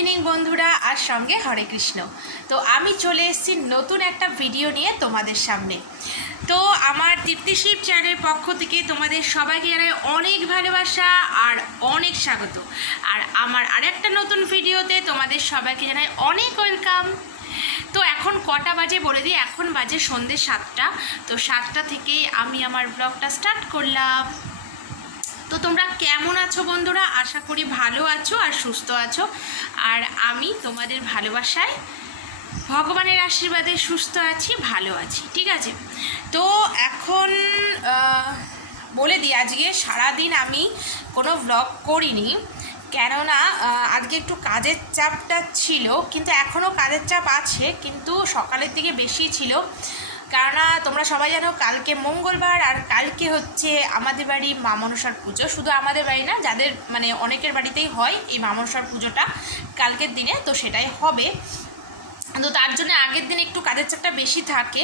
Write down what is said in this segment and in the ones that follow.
Evening বন্ধুরা আর সঙ্গে হরে কৃষ্ণ। তো আমি চলে এসেছি নতুন একটা ভিডিও নিয়ে তোমাদের সামনে। তো আমার তৃপ্তিশিব চ্যানেলের পক্ষ থেকে তোমাদের সবাইকে জানাই অনেক ভালোবাসা আর অনেক স্বাগত। আর আমার আরেকটা নতুন ভিডিওতে তোমাদের সবাইকে জানাই অনেক ওয়েলকাম। তো এখন কটা বাজে বলে দিই, এখন বাজে সন্ধ্যে 7টা। তো 7টা থেকে আমি আমার ব্লগটা স্টার্ট করলাম। তো তোমরা কেমন আছো বন্ধুরা? আশা করি ভালো আছো আর সুস্থ আছো। আর আমি তোমাদের ভালোবাসায় ভগবানের আশীর্বাদে সুস্থ আছি, ভালো আছি, ঠিক আছে। তো এখন বলে দিই, আজকে সারাদিন আমি কোনো ব্লগ করিনি, কেননা আজকে একটু কাজের চাপটা ছিল, কিন্তু এখনও কাজের চাপ আছে, কিন্তু সকালের দিকে বেশি ছিল। কেননা তোমরা সবাই জানো কালকে মঙ্গলবার, আর কালকে হচ্ছে আমাদের বাড়ি মা মনসার পুজো। শুধু আমাদের বাড়ি না, যাদের মানে অনেকের বাড়িতেই হয় এই মা মনসার পুজোটা কালকের দিনে, তো সেটাই হবে। তো তার জন্য আগের দিন একটু কাজের চাপটা বেশি থাকে।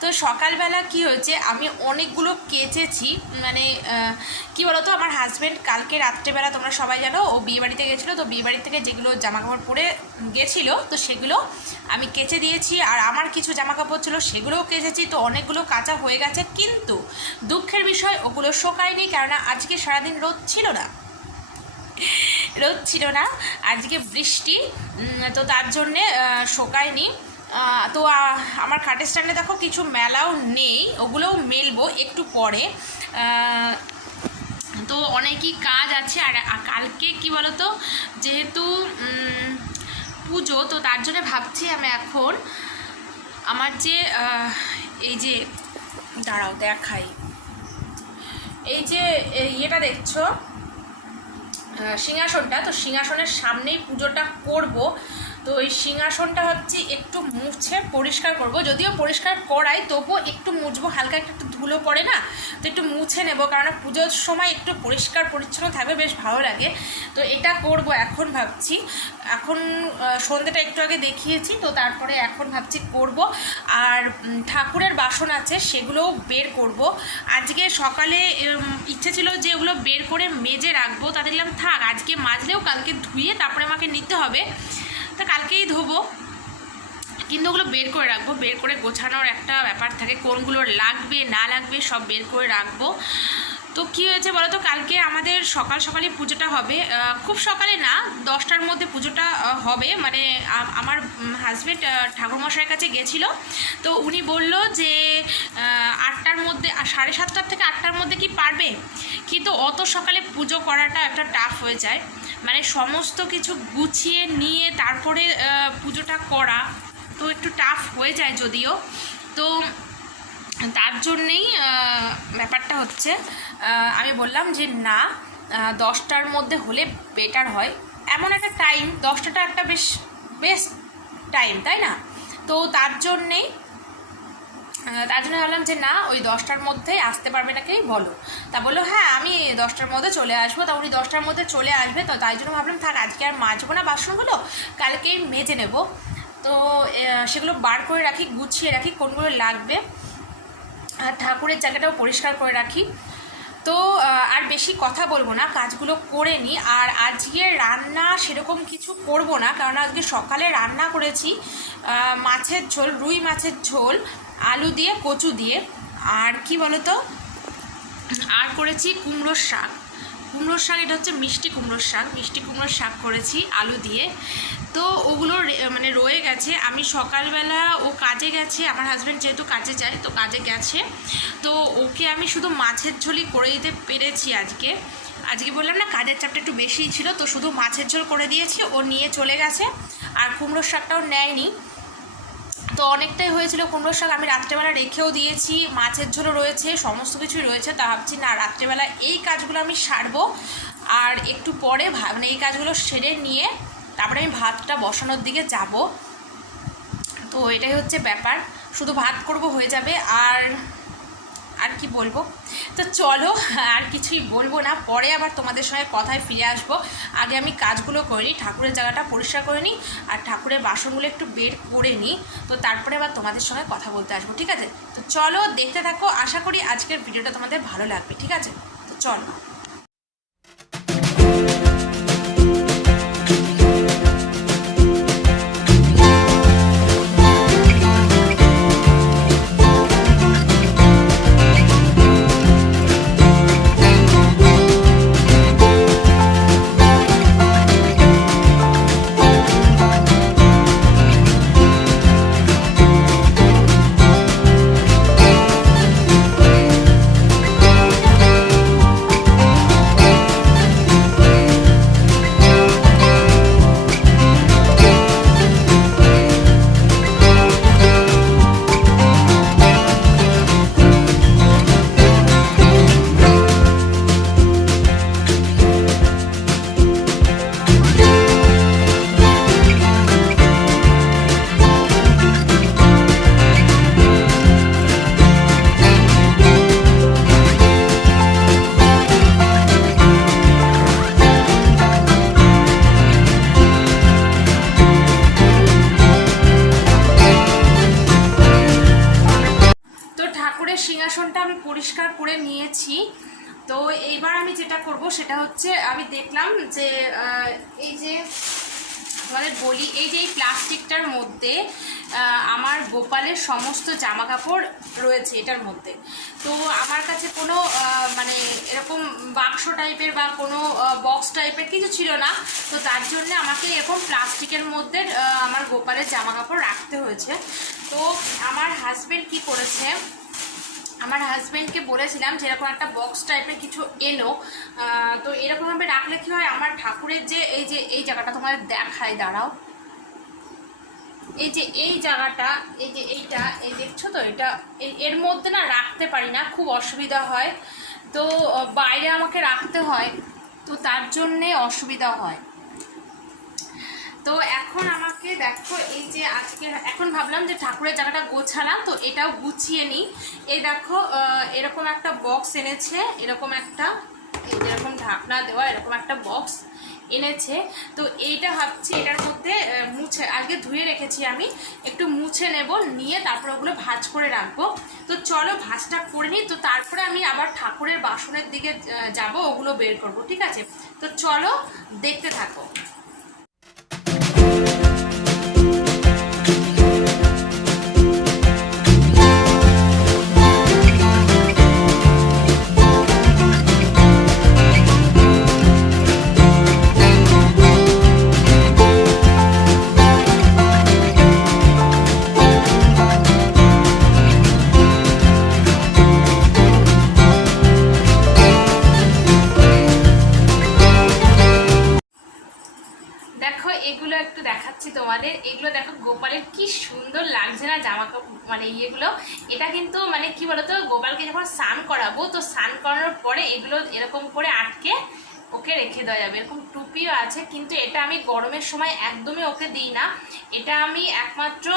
তো সকালবেলা কি হয়েছে, আমি অনেকগুলো কেচেছি, মানে কি বলতো, আমার হাজব্যান্ড কালকে রাত্রেবেলা তোমরা সবাই জানো ও বিয়েবাড়িতে গেছিলো, তো বিয়েবাড়ি থেকে যেগুলো জামাকাপড় পরে গেছিলো তো সেগুলো আমি কেচে দিয়েছি। আর আমার কিছু জামাকাপড় ছিল সেগুলোও কেচেছি, তো অনেকগুলো কাঁচা হয়ে গেছে। কিন্তু দুঃখের বিষয় ওগুলো শোকায়নি, কেননা আজকে সারাদিন রোদ ছিল না, আজকে বৃষ্টি, তো তার জন্যে শোকায়নি। তো আমার খাটের স্ট্যান্ডে দেখো কিছু মেলাও নেই, ওগুলোও মেলবো একটু পরে। তো অনেকই কাজ আছে। আর কালকে কি বলতো, যেহেতু পুজো, তো তার জন্য ভাবছি আমি এখন আমার যে এই যে দাঁড়াও দেখাই, এই যে ইয়েটা দেখছো সিংহাসনটা, তো সিংহাসনের সামনেই পুজোটা করব। তো এই সিংহাসনটা হচ্ছে একটু মুছে পরিষ্কার করব, যদিও পরিষ্কার করাই তবুও একটু মুছবো, হালকা একটু ধুলো পড়ে না, তো একটু মুছে নেব, কারণ পুজোর সময় একটু পরিষ্কার পরিচ্ছন্ন থাকবে, বেশ ভালো লাগে। তো এটা করব এখন ভাবছি। এখন সন্ধ্যেটা একটু আগে দেখিয়েছি, তো তারপরে এখন ভাবছি করব। আর ঠাকুরের বাসন আছে সেগুলোও বের করব। আজকে সকালে ইচ্ছে ছিল যে ওগুলো বের করে মেজে রাখবো, তা দেখলাম থাক, আজকে মাজলেও কালকে ধুয়ে তারপরে আমাকে নিতে হবে, তা কালকেই ধোবো, কিন্তু ওগুলো বের করে রাখবো। বের করে গোছানোর একটা ব্যাপার থাকে, কোনগুলো লাগবে না লাগবে সব বের করে রাখবো। তো কী হয়েছে বলো তো, কালকে আমাদের সকালে পুজোটা হবে, খুব সকালে না, 10টার মধ্যে পুজোটা হবে। মানে আমার হাজব্যান্ড ঠাকুরমশাইয়ের কাছে গেছিলো, তো উনি বলল যে 8টার মধ্যে, 7:30 থেকে 8টার মধ্যে কি পারবে, কিন্তু অত সকালে পুজো করাটা একটা টাফ হয়ে যায়, মানে সমস্ত কিছু গুছিয়ে নিয়ে তারপরে পুজোটা করা তো একটু টাফ হয়ে যায় যদিও। তো তার জন্যেই ব্যাপারটা হচ্ছে, আমি বললাম যে না, 10টার মধ্যে হলে বেটার হয়। এমন একটা টাইম, 10টাটা একটা বেশ টাইম, তাই না? তো তার জন্য ভাবলাম যে না, ওই 10টার মধ্যে আসতে পারবে নাকি বলো। তা বললো হ্যাঁ আমি 10টার মধ্যে চলে আসবো। তা উনি 10টার মধ্যে চলে আসবে, তো তাই জন্য ভাবলাম থাক, আজকে আর মাজবো না বাসনগুলো, কালকেই মেজে নেব। তো সেগুলো বার করে রাখি, গুছিয়ে রাখি কোনগুলো লাগবে, আর ঠাকুরের জায়গাটাও পরিষ্কার করে রাখি। তো আর বেশি কথা বলবো না, কাজগুলো করে নিই। আর আজকে রান্না সেরকম কিছু করব না, কারণ আজকে সকালে রান্না করেছি মাছের ঝোল, রুই মাছের ঝোল, আলু দিয়ে কচু দিয়ে। আর কি বলতো, আর করেছি কুমড়োর শাক। এটা হচ্ছে মিষ্টি কুমড়োর শাক করেছি আলু দিয়ে। তো ওগুলো মানে রয়ে গেছে। আমি সকালবেলা ও কাজে গেছে, আমার হাজব্যান্ড যেহেতু কাজে যায়, তো কাজে গেছে, তো ওকে আমি শুধু মাছের ঝোলই করে দিতে পেরেছি আজকে বললাম না কাজের চাপটা একটু বেশিই ছিল, তো শুধু মাছের ঝোল করে দিয়েছি, ও নিয়ে চলে গেছে। আর কুমড়োর শাকটাও নেয়নি, তো অনেকটাই হয়েছিল কুমড়োর শাক, আমি রাত্রেবেলা রেখেও দিয়েছি, মাছের ঝোলও রয়েছে, সমস্ত কিছুই রয়েছে। তা ভাবছি না, রাত্রেবেলা এই কাজগুলো আমি সারবো, আর একটু পরে মানে এই কাজগুলো সেরে নিয়ে তারপরে আমি ভাতটা বসানোর দিকে যাব। তো এটাই হচ্ছে ব্যাপার, শুধু ভাত করব হয়ে যাবে। আর কি বলবো, তো চলো আর কিছুই বলবো না, পরে আবার তোমাদের সঙ্গে কথায় ফিরে আসবো। আগে আমি কাজগুলো করে নিই, ঠাকুরের জায়গাটা পরিষ্কার করে নিই, আর ঠাকুরের বাসনগুলো একটু বের করে নিই, তো তারপরে আবার তোমাদের সঙ্গে কথা বলতে আসবো, ঠিক আছে? তো চলো দেখতে থাকো, আশা করি আজকের ভিডিওটা তোমাদের ভালো লাগবে, ঠিক আছে? তো চলো। নিয়েছি। তো এইবার আমি যেটা করব সেটা হচ্ছে, আমি দেখলাম যে এই যে তোমাদের বলি, এই যে এই প্লাস্টিকটার মধ্যে আমার গোপালের সমস্ত জামা কাপড় রয়েছে এটার মধ্যে। তো আমার কাছে কোনো মানে এরকম বাক্স টাইপের বা কোনো বক্স টাইপের কিছু ছিল না, তো তার জন্য আমাকে এরকম প্লাস্টিকের মধ্যে আমার গোপালের জামা কাপড় রাখতে হয়েছে। তো আমার হাজব্যান্ড কি করেছে, আমার হাজব্যান্ডকে বলেছিলাম যে এরকম একটা বক্স টাইপের কিছু এনো, তো এরকমভাবে রাখলে কী হয়, আমার ঠাকুরের যে এই জায়গাটা তোমাদের দেখায়, দাঁড়াও, এই যে এই জায়গাটা, এই যে এইটা, এই দেখছো তো, এটা এর মধ্যে না রাখতে পারি না, খুব অসুবিধা হয়। তো বাইরে আমাকে রাখতে হয়, তো তার জন্যে অসুবিধা হয়। তো এখন আমাকে দেখো, এই যে আজকে এখন ভাবলাম যে ঠাকুরের জায়গাটা গোছালাম, তো এটাও গুছিয়ে নিই। এই দেখো এরকম একটা বক্স এনেছে, এরকম একটা, এই যেরকম ঢাকনা দেওয়া এরকম একটা বক্স এনেছে। তো এইটা ভাবছি এটার মধ্যে মুছে, আগে ধুয়ে রেখেছি আমি, একটু মুছে নেব, নিয়ে তারপর ওগুলো ভাঁজ করে রাখবো। তো চলো ভাঁজটা করে নিই, তো তারপরে আমি আবার ঠাকুরের বাসনের দিকে যাব, ওগুলো বের করব, ঠিক আছে? তো চলো দেখতে থাকো। এগুলো একটু দেখাচ্ছি তোমাদের, এগুলো দেখো গোপালের কি সুন্দর লাগছে না জামা কাপড়, মানে ইয়েগুলো। এটা কিন্তু মানে কি বলতো, গোপালকে যখন স্নান করাবো, তো স্নান করানোর পরে এগুলো এরকম করে আটকে ওকে রেখে দেওয়া যাবে। এরকম টুপিও আছে, কিন্তু এটা আমি গরমের সময় একদমই ওকে দিই না, এটা আমি একমাত্র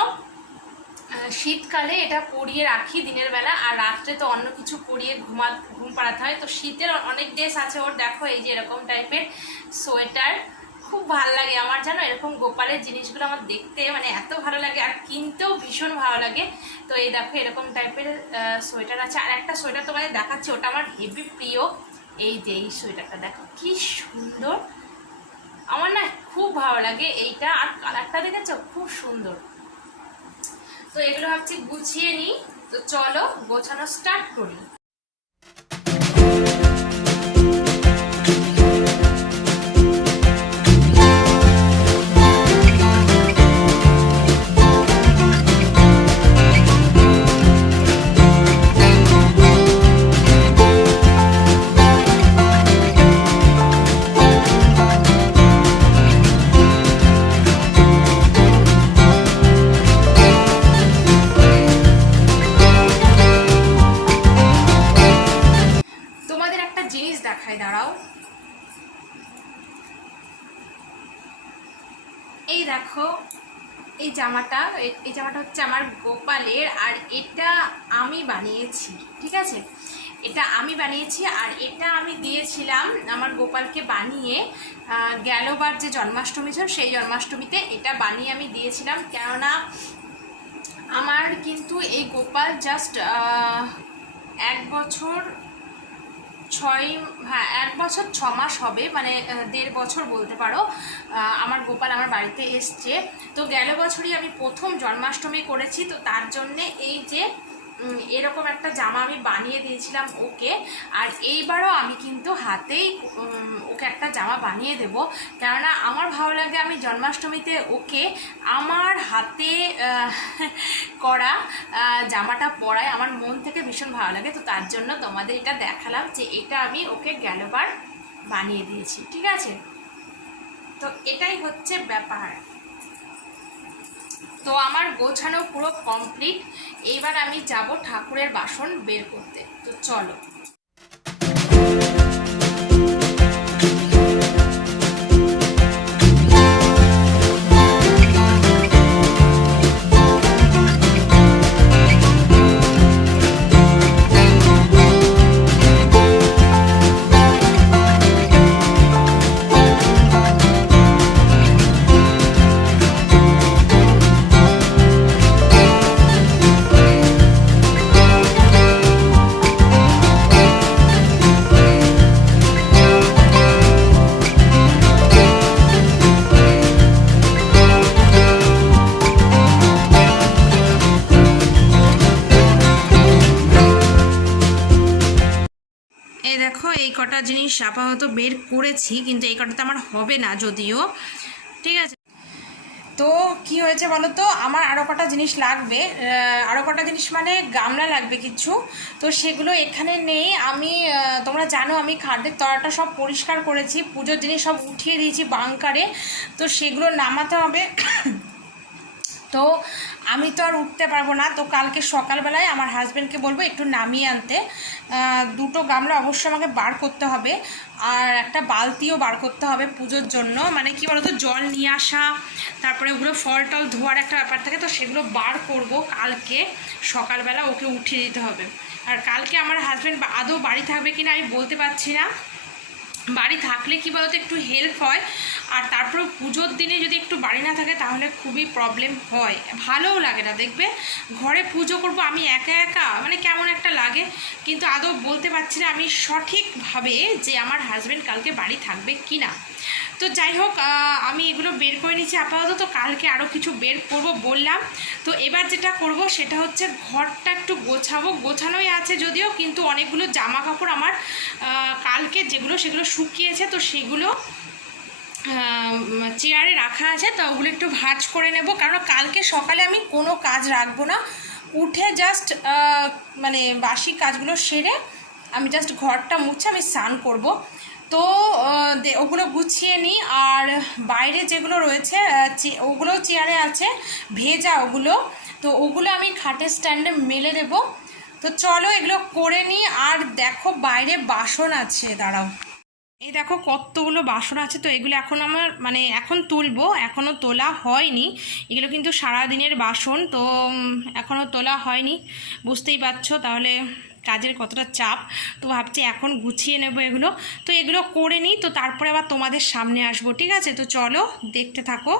শীতকালে এটা পরিয়ে রাখি দিনের বেলা, আর রাত্রে তো অন্য কিছু পরিয়ে ঘুম পাড়াতে হয়। তো শীতের অনেক ড্রেস আছে ওর, দেখো এই যে এরকম টাইপের সোয়েটার, খুব ভালো লাগে আমার, জানো এরকম গোপালের জিনিসগুলো আমার দেখতে মানে এত ভালো লাগে, আর কিনতেও ভীষণ ভালো লাগে। তো এই দেখো এরকম টাইপের সোয়েটার আছে। আর একটা সোয়েটার তোমাদের দেখাচ্ছি, ওটা আমার হেভি প্রিয়, এই যে এই সোয়েটারটা দেখো কি সুন্দর, আমার না খুব ভালো লাগে এইটা, আর কালারটা দেখেছো খুব সুন্দর। তো এগুলো ভাবছি গুছিয়ে নিই, তো চলো গোছানো স্টার্ট করি। দাঁড়াও, এই দেখো এই জামাটা, এই জামাটা হচ্ছে আমার গোপালের, আর এটা আমি বানিয়েছি, ঠিক আছে? এটা আমি বানিয়েছি, আর এটা আমি দিয়েছিলাম আমার গোপালকে বানিয়ে গেলবার যে জন্মাষ্টমী ছিল সেই জন্মাষ্টমীতে এটা বানিয়ে আমি দিয়েছিলাম। কেননা আমার কিন্তু এই গোপাল জাস্ট 1 বছর 1 বছর 6 মাস হবে, মানে 1.5 বছর বলতে পারো আমার গোপাল আমার বাড়িতে এসছে। তো গেল বছরই আমি প্রথম জন্মাষ্টমী করেছি, তো তার জন্যে এই যে এরকম একটা জামা আমি বানিয়ে দিয়েছিলাম ওকে। আর এইবারও আমি কিন্তু হাতেই ওকে একটা জামা বানিয়ে দেব, কেননা আমার ভালো লাগে আমি জন্মাষ্টমীতে ওকে আমার হাতে করা জামাটা পরাই, আমার মন থেকে ভীষণ ভালো লাগে। তো তার জন্য তোমাদের এটা দেখালাম যে এটা আমি ওকে গেলবার বানিয়ে দিয়েছি, ঠিক আছে? তো এটাই হচ্ছে ব্যাপার। তো আমার গোছানো পুরো কমপ্লিট, এইবার আমি যাব ঠাকুরের বাসন বের করতে। তো চলো। কটা জিনিস আপাতত বের করেছি, কিন্তু এই কটাতে আমার হবে না যদিও, ঠিক আছে। তো কি হয়েছে বলো তো, আমার আরও কটা জিনিস লাগবে, আরও কটা জিনিস মানে গামলা লাগবে কিছু, তো সেগুলো এখানে নেই। আমি তোমরা জানো আমি খাদ্যের তলাটা সব পরিষ্কার করেছি, পুজোর জিনিস সব উঠিয়ে দিয়েছি বাংকারে, তো সেগুলো নামাতে হবে। তো আমি তো আর উঠতে পারবো না, তো কালকে সকালবেলায় আমার হাজব্যান্ডকে বলবো একটু নামিয়ে আনতে। দুটো গামলা অবশ্যই আমাকে বার করতে হবে, আর একটা বালতিও বার করতে হবে পুজোর জন্য। মানে কি বলতো, জল নিয়ে আসা, তারপরে ওগুলো ফল টল ধোয়ার একটা ব্যাপার থাকে, তো সেগুলো বার করব কালকে সকালবেলা, ওকে উঠিয়ে দিতে হবে। আর কালকে আমার হাজব্যান্ড আদৌ বাড়ি থাকবে কিনা আমি বলতে পারছি না। বাড়ি থাকলে কি বলতো একটু হেল্প হয়, আর তারপরেও পুজোর দিনে যদি একটু বাড়ি না থাকে তাহলে খুবই প্রবলেম হয়, ভালোও লাগে না। দেখবে ঘরে পুজো করব আমি একা একা, মানে কেমন একটা লাগে, কিন্তু আদৌ বলতে পারছি না আমি সঠিকভাবে যে আমার হাজব্যান্ড কালকে বাড়ি থাকবে কি না। তো যাই হোক, আমি এগুলো বের করে নিচ্ছি আপাতত, তো কালকে আরও কিছু বের করব বললাম। তো এবার যেটা করব সেটা হচ্ছে ঘরটা একটু গোছাবো, গোছানোই আছে যদিও, কিন্তু অনেকগুলো জামা কাপড় আমার কালকে যেগুলো সেগুলো শুকিয়েছে, তো সেগুলো চেয়ারে রাখা আছে, তো ওগুলো একটু ভাঁজ করে নেব, কারণ কালকে সকালে আমি কোনো কাজ রাখবো না, উঠে জাস্ট মানে বাসি কাজগুলো সেরে আমি জাস্ট ঘরটা মুছে আমি স্নান করব। তো ওগুলো গুছিয়ে নিই, আর বাইরে যেগুলো রয়েছে ওগুলো চেয়ারে আছে ভেজা ওগুলো, তো ওগুলো আমি খাটের স্ট্যান্ডে মেলে দেবো। তো চলো এগুলো করে নিই। আর দেখো বাইরে বাসন আছে, দাঁড়াও, এই দেখো কতগুলো বাসন আছে, তো এগুলো এখন আমার মানে এখন তুলবো, এখনও তোলা হয়নি। এগুলো কিন্তু সারাদিনের বাসন, তো এখনও তোলা হয়নি, বুঝতেই পারছো তাহলে কাজের কতটা চাপ। তো ভাবছি এখন গুছিয়ে নেব এগুলো, তো এগুলো করে নিই, তো তারপরে আবার তোমাদের সামনে আসবো, ঠিক আছে? তো চলো দেখতে থাকো।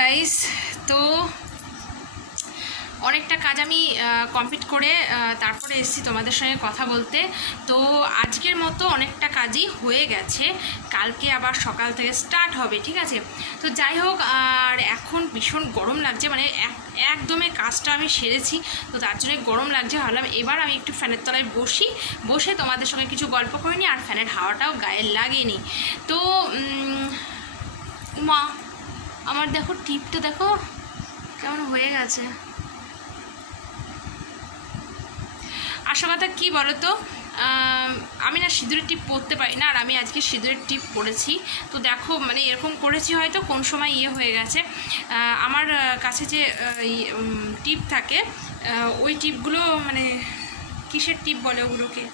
গাইস, তো অনেকটা কাজ আমি কমপ্লিট করে তারপরে এসেছি তোমাদের সঙ্গে কথা বলতে। তো আজকের মতো অনেকটা কাজই হয়ে গেছে, কালকে আবার সকাল থেকে স্টার্ট হবে, ঠিক আছে? তো যাই হোক, আর এখন ভীষণ গরম লাগছে, মানে একদমই কাজটা আমি সেরেছি, তো তার জন্য গরম লাগছে। ভাবলাম এবার আমি একটু ফ্যানের তলায় বসে তোমাদের সঙ্গে কিছু গল্প করে নিই, আর ফ্যানের হাওয়াটাও গায়ে লাগিয়ে নিই। তো মা, আমার দেখো টিপটা দেখো কেমন হয়ে গেছে। আসল কথা কী বলো তো, আমি না সিঁদুরের টিপ পরতে পারি না, আর আমি আজকে সিঁদুরের টিপ পরেছি। তো দেখো মানে এরকম করেছি, হয়তো কোন সময় হয়ে গেছে। আমার কাছে যে টিপ থাকে, ওই টিপগুলো মানে কিসের টিপ বলে ওগুলোকে,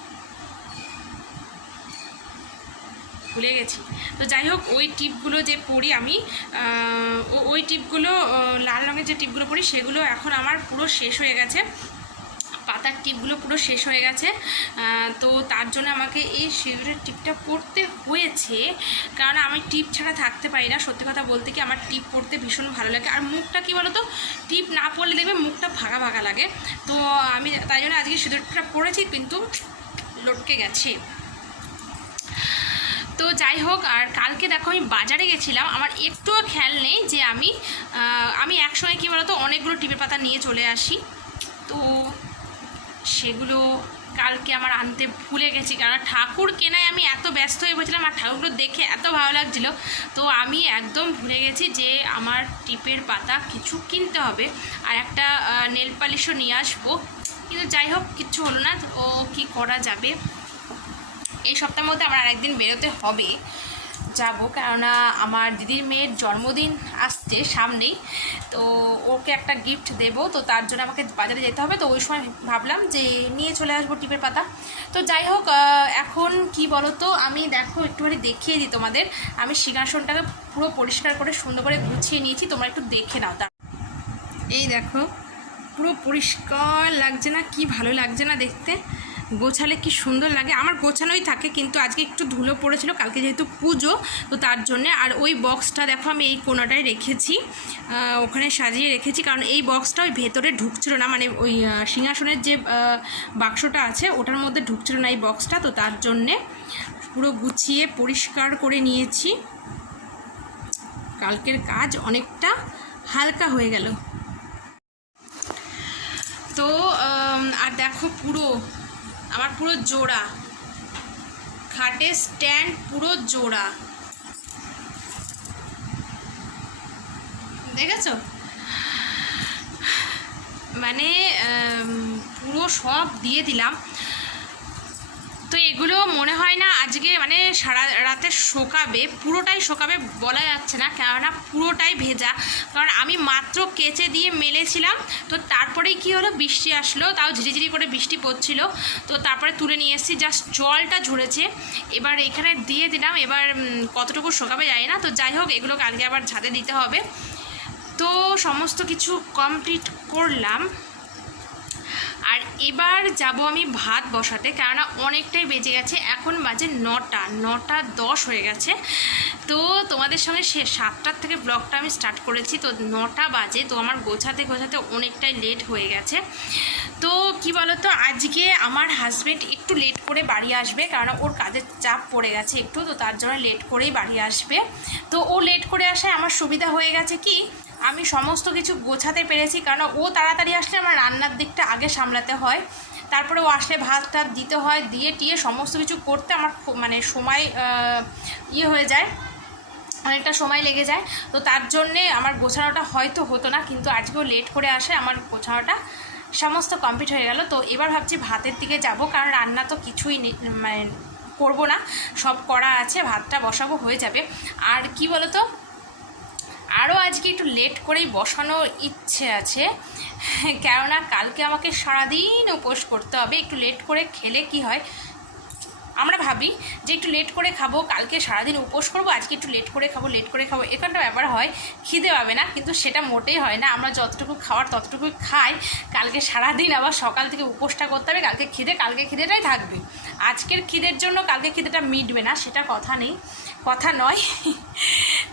ভুলে গেছি। তো যাই হোক, ওই টিপগুলো যে পরি আমি, ওই টিপগুলো লাল রঙের যে টিপগুলো পরি সেগুলো এখন আমার পুরো শেষ হয়ে গেছে, পাতার টিপগুলো পুরো শেষ হয়ে গেছে। তো তার জন্য আমাকে এই সিঁদুরের টিপটা পরতে হয়েছে, কারণ আমি টিপ ছাড়া থাকতে পারি না। সত্যি কথা বলতে কি, আমার টিপ পরতে ভীষণ ভালো লাগে। আর মুখটা কী বলো তো, টিপ না পরলে দেখবে মুখটা ভাগা ভাগা লাগে। তো আমি তাই জন্য আজকে সিঁদুরটা পরেছি, কিন্তু লটকে গেছে। তো যাই হোক, আর কালকে দেখো আমি বাজারে গেছিলাম, আমার একটুও খেয়াল নেই যে আমি একসঙ্গে কী বলতো অনেকগুলো টিপের পাতা নিয়ে চলে আসি। তো সেগুলো কালকে আমার আনতে ভুলে গেছি, কারণ ঠাকুর কেনায় আমি এত ব্যস্ত হয়ে পড়েছিলাম আর ঠাকুরগুলো দেখে এত ভালো লাগছিল। তো আমি একদম ভুলে গেছি যে আমার টিপের পাতা কিছু কিনতে হবে, আর একটা নেল পালিশও নিয়ে আসবো। কিন্তু যাই হোক, কিচ্ছু হলো না। ও কি করা যাবে, এই সপ্তাহের মধ্যে আমার আরেকদিন বেরোতে হবে, যাবো। কেননা আমার দিদির মেয়ের জন্মদিন আসছে সামনেই, তো ওকে একটা গিফট দেবো, তো তার জন্য আমাকে বাজারে যেতে হবে। তো ওই সময় ভাবলাম যে নিয়ে চলে আসবো টিপের পাতা। তো যাই হোক, এখন কি বলো তো, আমি দেখো একটুখানি দেখিয়ে দিই তোমাদের। আমি সিংহাসনটাকে পুরো পরিষ্কার করে সুন্দর করে গুছিয়ে নিয়েছি, তোমরা একটু দেখে নাও। এই দেখো, পুরো পরিষ্কার লাগছে না? কি ভালো লাগছে না দেখতে? গোছালে কি সুন্দর লাগে। আমার গোছানোই থাকে, কিন্তু আজকে একটু ধুলো পড়েছিল, কালকে যেহেতু পুজো, তো তার জন্যে। আর ওই বক্সটা দেখো আমি এই কোনাটায় রেখেছি, ওখানে সাজিয়ে রেখেছি, কারণ এই বক্সটা ওই ভেতরে ঢুকছিল না, মানে ওই সিংহাসনের যে বাক্সটা আছে ওটার মধ্যে ঢুকছিল না এই বক্সটা। তো তার জন্যে পুরো গুছিয়ে পরিষ্কার করে নিয়েছি। কালকের কাজ অনেকটা হালকা হয়ে গেল। তো আর দেখো, আমার পুরো জোড়া খাটের স্ট্যান্ড, পুরো জোড়া, দেখেছো? মানে পুরো সব দিয়ে দিলাম। তো এগুলো মনে হয় না আজকে মানে সারা রাতে শোকাবে, পুরোটাই শোকাবে বলা যাচ্ছে না, কেননা পুরোটাই ভেজা। কারণ আমি মাত্র কেচে দিয়ে মেলেছিলাম, তো তারপরেই কি হলো, বৃষ্টি আসলো, তাও ঝিরিঝিরি করে বৃষ্টি পড়ছিল। তো তারপরে তুলে নিয়ে এসেছি, জাস্ট জলটা ঝরেছে। এবার এখানে দিয়ে দিলাম, এবার কতটুকু শোকাবে জানি না। তো যাই হোক, এগুলো কালকে আবার ছাদে দিতে হবে। তো সমস্ত কিছু কমপ্লিট করলাম। আর এবার যাব আমি ভাত বসাতে, কেননা অনেকটাই বেজে গেছে, এখন বাজে 9:10 হয়ে গেছে। তো তোমাদের সঙ্গে 7টার থেকে ব্লগটা আমি স্টার্ট করেছি, তো 9টা বাজে। তো আমার গোছাতে অনেকটাই লেট হয়ে গেছে। তো কি বলো তো, আজকে আমার হাজব্যান্ড একটু লেট করে বাড়ি আসবে, কারণ ওর কাজের চাপ পড়ে গেছে একটু, তো তার জন্য লেট করেই বাড়ি আসবে। তো ও লেট করে আসায় আমার সুবিধা হয়ে গেছে কি, আমি সমস্ত কিছু গোছাতে পেরেছি, কারণ ও তাড়াতাড়ি আসলে আমার রান্নার দিকটা আগে সামলাতে হয়, তারপরে ও আসলে ভাত টাত দিতে হয়, দিয়ে টিয়ে সমস্ত কিছু করতে আমার মানে সময় হয়ে যায়, অনেকটা সময় লেগে যায়। তো তার জন্যে আমার গোছানোটা হয়তো হতো না, কিন্তু আজকেও লেট করে আসে, আমার গোছানোটা সমস্ত কমপ্লিট হয়ে গেল। তো এবার ভাবছি ভাতের দিকে যাব, কারণ রান্না তো কিছুই মানে করবো না, সব করা আছে, ভাতটা বসাবো, হয়ে যাবে। আর কি বলো তো, আরও আজকে একটু লেট করেই বসানোর ইচ্ছে আছে, কেননা কালকে আমাকে সারাদিন উপোস করতে হবে। একটু লেট করে খেলে কি হয়, আমরা ভাবি যে একটু লেট করে খাবো, কালকে সারাদিন উপোস করবো, আজকে একটু লেট করে খাবো, এখানটা ব্যাপার হয়, খিদে পাবে না, কিন্তু সেটা মোটেই হয় না। আমরা যতটুকু খাওয়ার ততটুকুই খাই, কালকে সারাদিন আবার সকাল থেকে উপোসটা করতে হবে, কালকে খিদেটাই থাকবে। আজকের খিদের জন্য কালকে খিদেটা মিটবে না, সেটা কথা নয়।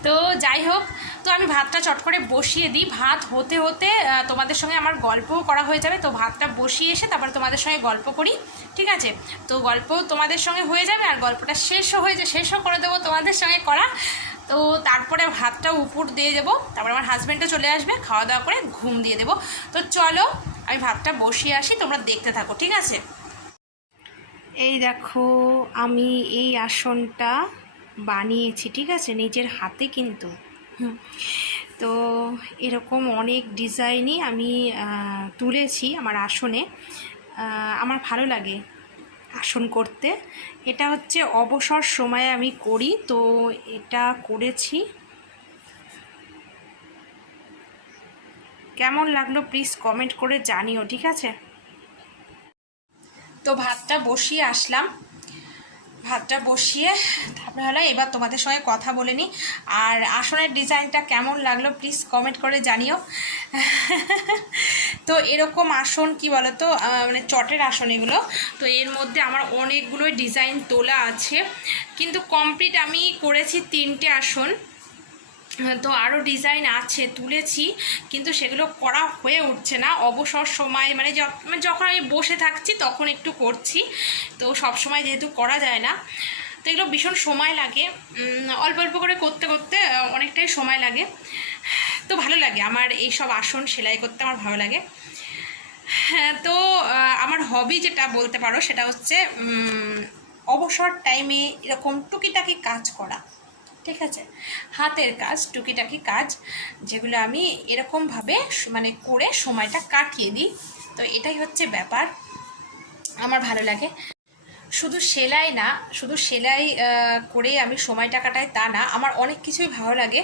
তো যাই হোক, তো আমি ভাতটা চট করে বসিয়ে দিই, ভাত হতে হতে তোমাদের সঙ্গে আমার গল্পও করা হয়ে যাবে। তো ভাতটা বসিয়ে এসে তারপরে তোমাদের সঙ্গে গল্প করি, ঠিক আছে? তো গল্প তোমাদের সঙ্গে হয়ে যাবে, আর গল্পটা শেষও করে দেবো তোমাদের সঙ্গে করা। তো তারপরে ভাতটা উপর দিয়ে দেবো, তারপরে আমার হাজব্যান্ডও চলে আসবে, খাওয়া দাওয়া করে ঘুম দিয়ে দেবো। তো চলো আমি ভাতটা বসিয়ে আসি, তোমরা দেখতে থাকো, ঠিক আছে? এই দেখো, আমি এই আসনটা বানিয়েছি, ঠিক আছে, নিজের হাতে কিন্তু। তো এরকম অনেক ডিজাইনই আমি তুলেছি আমার আসনে। আমার ভালো লাগে আসন করতে, এটা হচ্ছে অবসর সময়ে আমি করি, তো এটা করেছি। কেমন লাগলো প্লিজ কমেন্ট করে জানিও, ঠিক আছে? তো ভাতটা বসিয়ে আসলাম, ভাতটা বসিয়ে তারপরে হলো এবার তোমাদের সঙ্গে কথা বলে নিই। আর আসনের ডিজাইনটা কেমন লাগলো প্লিজ কমেন্ট করে জানিও। তো এরকম আসন কি বলো তো, মানে চটের আসন এগুলো। তো এর মধ্যে আমার অনেকগুলো ডিজাইন তোলা আছে, কিন্তু কমপ্লিট আমি করেছি 3টে আসন। তো আরও ডিজাইন আছে তুলেছি, কিন্তু সেগুলো করা হয়ে উঠছে না। অবসর সময় মানে যখন আমি বসে থাকছি তখন একটু করছি, তো সব সময় যেহেতু করা যায় না, তো এগুলো ভীষণ সময় লাগে। অল্প অল্প করে করতে করতে অনেকটাই সময় লাগে। তো ভালো লাগে আমার এইসব আসন সেলাই করতে, আমার ভালো লাগে। হ্যাঁ, তো আমার হবি যেটা বলতে পারো সেটা হচ্ছে অবসর টাইমে এরকম টুকিটাকি কাজ করা, ঠিক আছে, হাতের কাজ, টুকিটাকি কাজ, যেগুলো আমি এরকমভাবে মানে করে সময়টা কাটিয়ে দিই। তো এটাই হচ্ছে ব্যাপার, আমার ভালো লাগে। শুধু সেলাই না, শুধু সেলাই করে আমি সময়টা কাটাই তা না, আমার অনেক কিছুই ভালো লাগে।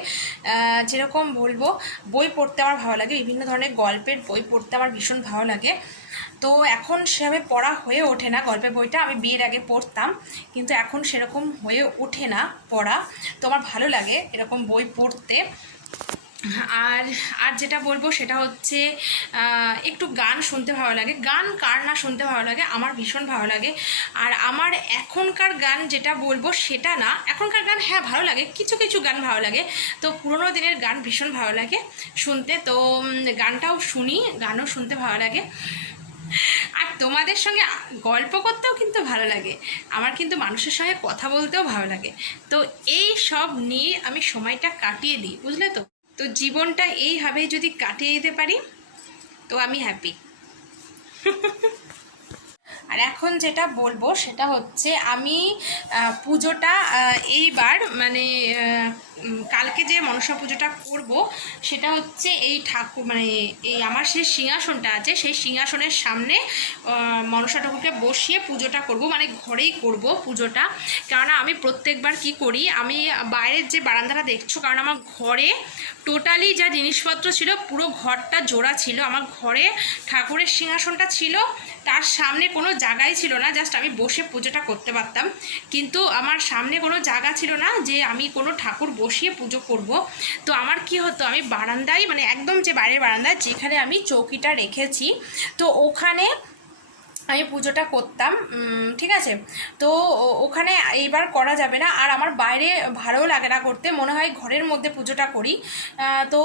যেরকম বলবো, বই পড়তে আমার ভালো লাগে, বিভিন্ন ধরনের গল্পের বই পড়তে আমার ভীষণ ভালো লাগে। তো এখন সেভাবে পড়া হয়ে ওঠে না, গল্পের বইটা আমি বিয়ের আগে পড়তাম, কিন্তু এখন সেরকম হয়ে ওঠে না পড়া। তো আমার ভালো লাগে এরকম বই পড়তে। আর আর যেটা বলবো সেটা হচ্ছে একটু গান শুনতে ভালো লাগে। গান কার না শুনতে ভালো লাগে, আমার ভীষণ ভালো লাগে। আর আমার এখনকার গান যেটা বলবো সেটা না, এখনকার গান হ্যাঁ ভালো লাগে, কিছু কিছু গান ভালো লাগে। তো পুরোনো দিনের গান ভীষণ ভালো লাগে শুনতে, তো গানটাও শুনি, গানও শুনতে ভালো লাগে। আর তোমাদের সঙ্গে গল্প করতেও কিন্তু ভালো লাগে, আমার কিন্তু মানুষের সঙ্গে কথা বলতেও ভালো লাগে। তো এই সব নিয়ে আমি সময়টা কাটিয়ে দিই, বুঝলে তো। তো জীবনটা এইভাবেই যদি কাটিয়ে দিতে পারি তো আমি হ্যাপি। আর এখন যেটা বলবো সেটা হচ্ছে আমি পুজোটা এইবার মানে কালকে যে মনসা পুজোটা করব সেটা হচ্ছে এই ঠাকুর মানে এই আমার সেই সিংহাসনটা আছে, সেই সিংহাসনের সামনে মনসা ঠাকুরকে বসিয়ে পুজোটা করব, মানে ঘরেই করব পুজোটা। কেননা আমি প্রত্যেকবার কি করি, আমি বাইরের যে বারান্দাটা দেখছো, কারণ আমার ঘরে টোটালি যা জিনিসপত্র ছিল পুরো ঘরটা জোড়া ছিল, আমার ঘরে ঠাকুরের সিংহাসনটা ছিল, তার সামনে কোনো জায়গাই ছিল না, জাস্ট আমি বসে পুজোটা করতে পারতাম, কিন্তু আমার সামনে কোনো জায়গা ছিল না যে আমি কোনো ঠাকুর বসিয়ে পুজো করব। তো আমার কি হতো, আমি বারান্দায় মানে একদম যে বাইরের বারান্দায় যেখানে আমি চৌকিটা রেখেছি, তো ওখানে আমি পুজোটা করতাম, ঠিক আছে। তো ওখানে এইবার করা যাবে না, আর আমার বাইরে ভালোও লাগে না করতে, মনে হয় ঘরের মধ্যে পুজোটা করি। তো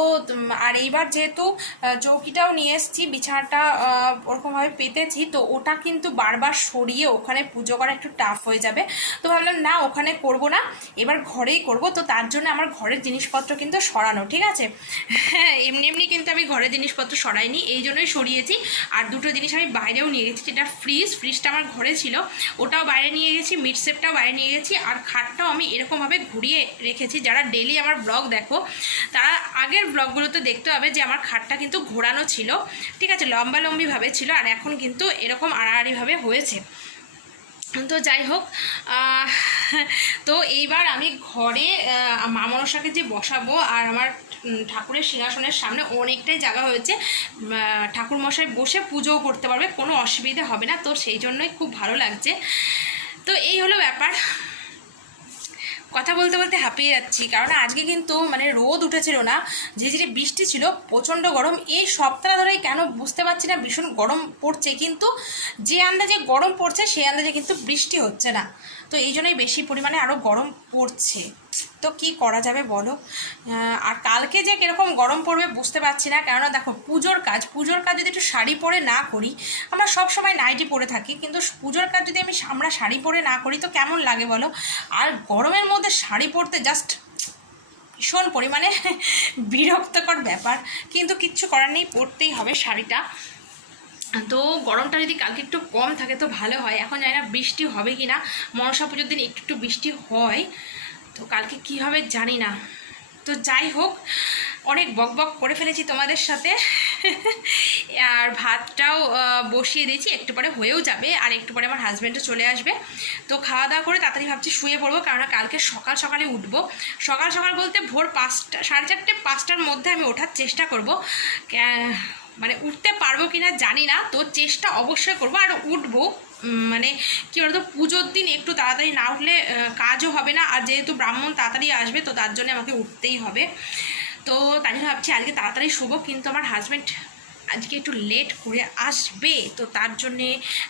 আর এইবার যেহেতু চৌকিটাও নিয়ে এসেছি, বিছানাটা ওরকমভাবে পেতেছি, তো ওটা কিন্তু বারবার সরিয়ে ওখানে পুজো করা একটু টাফ হয়ে যাবে। তো ভাবলাম না, ওখানে করব না, এবার ঘরেই করব। তো তার জন্য আমার ঘরের জিনিসপত্র কিন্তু সরানো, ঠিক আছে। হ্যাঁ, এমনি এমনি কিন্তু আমি ঘরের জিনিসপত্র সরাইনি, এই জন্যই সরিয়েছি। আর দুটো জিনিস আমি বাইরেও নিয়ে গেছি, যেটা ফ্রিজটা আমার ঘরে ছিল, ওটাও বাইরে নিয়ে গেছি, মিড সেপটাও বাইরে নিয়ে গেছি, আর খাটটাও আমি এরকমভাবে ঘুরিয়ে রেখেছি। যারা ডেলি আমার ব্লগ দেখো তারা আগের ব্লগগুলোতে দেখতে হবে যে আমার খাটটা কিন্তু ঘোরানো ছিল, ঠিক আছে, লম্বালম্বিভাবে ছিল, আর এখন কিন্তু এরকম আড়াআড়িভাবে হয়েছে। তো যাই হোক, তো এইবার আমি ঘরে মা মনসাকে যে বসাবো, আর আমার ঠাকুরের সিংহাসনের সামনে অনেকটাই জায়গা হয়েছে, ঠাকুর মশাই বসে পুজোও করতে পারবে, কোনো অসুবিধা হবে না। তো সেই জন্যই খুব ভালো লাগছে। তো এই হলো ব্যাপার, কথা বলতে বলতে হাঁপিয়ে যাচ্ছি, কারণ আজকে কিন্তু মানে রোদ উঠেছিল না, ঝিঝিরি বৃষ্টি ছিল, প্রচণ্ড গরম। এই সপ্তাহ ধরেই কেন বুঝতে পারছি না, ভীষণ গরম পড়ছে, কিন্তু যে আন্দাজে গরম পড়ছে সেই আন্দাজে কিন্তু বৃষ্টি হচ্ছে না। তো এই জন্যই বেশি পরিমাণে আরও গরম পড়ছে। তো কি করা যাবে বলো। আর কালকে যে কীরকম গরম পড়বে বুঝতে পারছি না, কেননা দেখো পুজোর কাজ যদি একটু শাড়ি পরে না করি, আমরা সব সময় নাইটি পরে থাকি, কিন্তু পুজোর কাজ যদি আমরা শাড়ি পরে না করি তো কেমন লাগে বলো। আর গরমের মধ্যে শাড়ি পরতে জাস্ট ভীষণ পরিমাণে বিরক্তকর ব্যাপার, কিন্তু কিচ্ছু করার নেই, পরতেই হবে শাড়িটা। তো গরমটা যদি কালকে একটু কম থাকে তো ভালো হয়। এখন জানি না বৃষ্টি হবে কি না, মনসা পুজোর দিন একটু একটু বৃষ্টি হয়, তো কালকে কী হবে জানি না। তো যাই হোক, অনেক বকবক করে ফেলেছি তোমাদের সাথে, আর ভাতটাও বসিয়ে দিয়েছি, একটু পরে হয়েও যাবে, আর একটু পরে আমার হাজব্যান্ডও চলে আসবে। তো খাওয়া দাওয়া করে তাড়াতাড়ি ভাবছি শুয়ে পড়বো, কারণ কালকে সকাল সকালে উঠবো। সকাল সকাল বলতে ভোর 5টা, 4:30, 5টার মধ্যে আমি ওঠার চেষ্টা করব। মানে উঠতে পারবো কি না জানি না, তো চেষ্টা অবশ্যই করবো, আর উঠবো, মানে কী বলতো, পুজোর দিন একটু তাড়াতাড়ি না উঠলে কাজও হবে না, আর যেহেতু ব্রাহ্মণ তাড়াতাড়ি আসবে তো তার জন্য আমাকে উঠতেই হবে। তো তাই জন্য ভাবছি আজকে তাড়াতাড়ি শুবো, কিন্তু আমার হাজব্যান্ড আজকে একটু লেট করে আসবে, তো তার জন্যে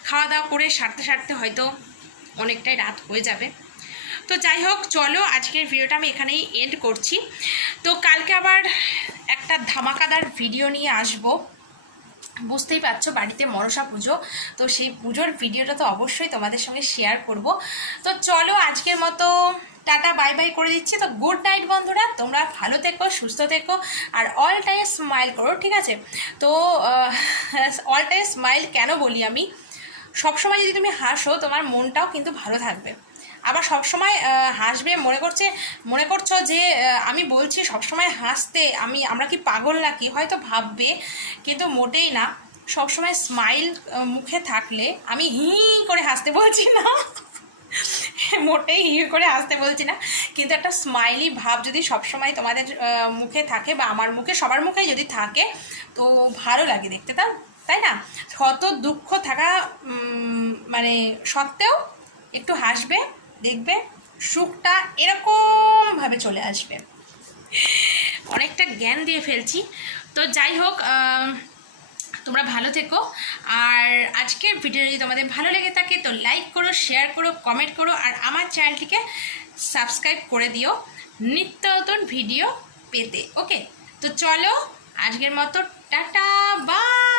খাওয়া দাওয়া করে সারতে সারতে হয়তো অনেকটাই রাত হয়ে যাবে। তো যাই হোক, চলো আজকের ভিডিওটা আমি এখানেই এন্ড করছি। তো কালকে আবার একটা ধামাকাদার ভিডিও নিয়ে আসবো। বুঝতেই পারছো বাড়িতে মনসা পুজো, তো সেই পুজোর ভিডিওটা তো অবশ্যই তোমাদের সঙ্গে শেয়ার করব। তো চলো আজকের মতো টাটা বাই বাই করে দিচ্ছি। তো গুড নাইট বন্ধুরা, তোমরা ভালো থেকো, সুস্থ থেকো, আর অল টাইম স্মাইল করো, ঠিক আছে? তো অল টাইম স্মাইল কেন বলি আমি, সবসময় যদি তুমি হাসো তোমার মনটাও কিন্তু ভালো থাকবে। আবার সবসময় হাসবে মনে করছো যে আমি বলছি সবসময় হাসতে, আমরা কি পাগল নাকি হয়তো ভাববে, কিন্তু মোটেই না। সবসময় স্মাইল মুখে থাকলে, আমি হি করে হাসতে বলছি না, মোটেই হি করে হাসতে বলছি না, কিন্তু একটা স্মাইলি ভাব যদি সবসময় তোমাদের মুখে থাকে, বা আমার মুখে, সবার মুখেই যদি থাকে, তো ভালো লাগে দেখতে, তাই না? কত দুঃখ থাকা মানে সত্ত্বেও একটু হাসবে, দেখবে সুখটা এরকমভাবে চলে আসবে। অনেকটা জ্ঞান দিয়ে ফেলছি। তো যাই হোক, তোমরা ভালো থেকো, আর আজকের ভিডিও যদি তোমাদের ভালো লেগে থাকে তো লাইক করো, শেয়ার করো, কমেন্ট করো, আর আমার চ্যানেলটিকে সাবস্ক্রাইব করে দিও নিত্য নতুন ভিডিও পেতে। ওকে, তো চলো আজকের মতো টাটা বাই।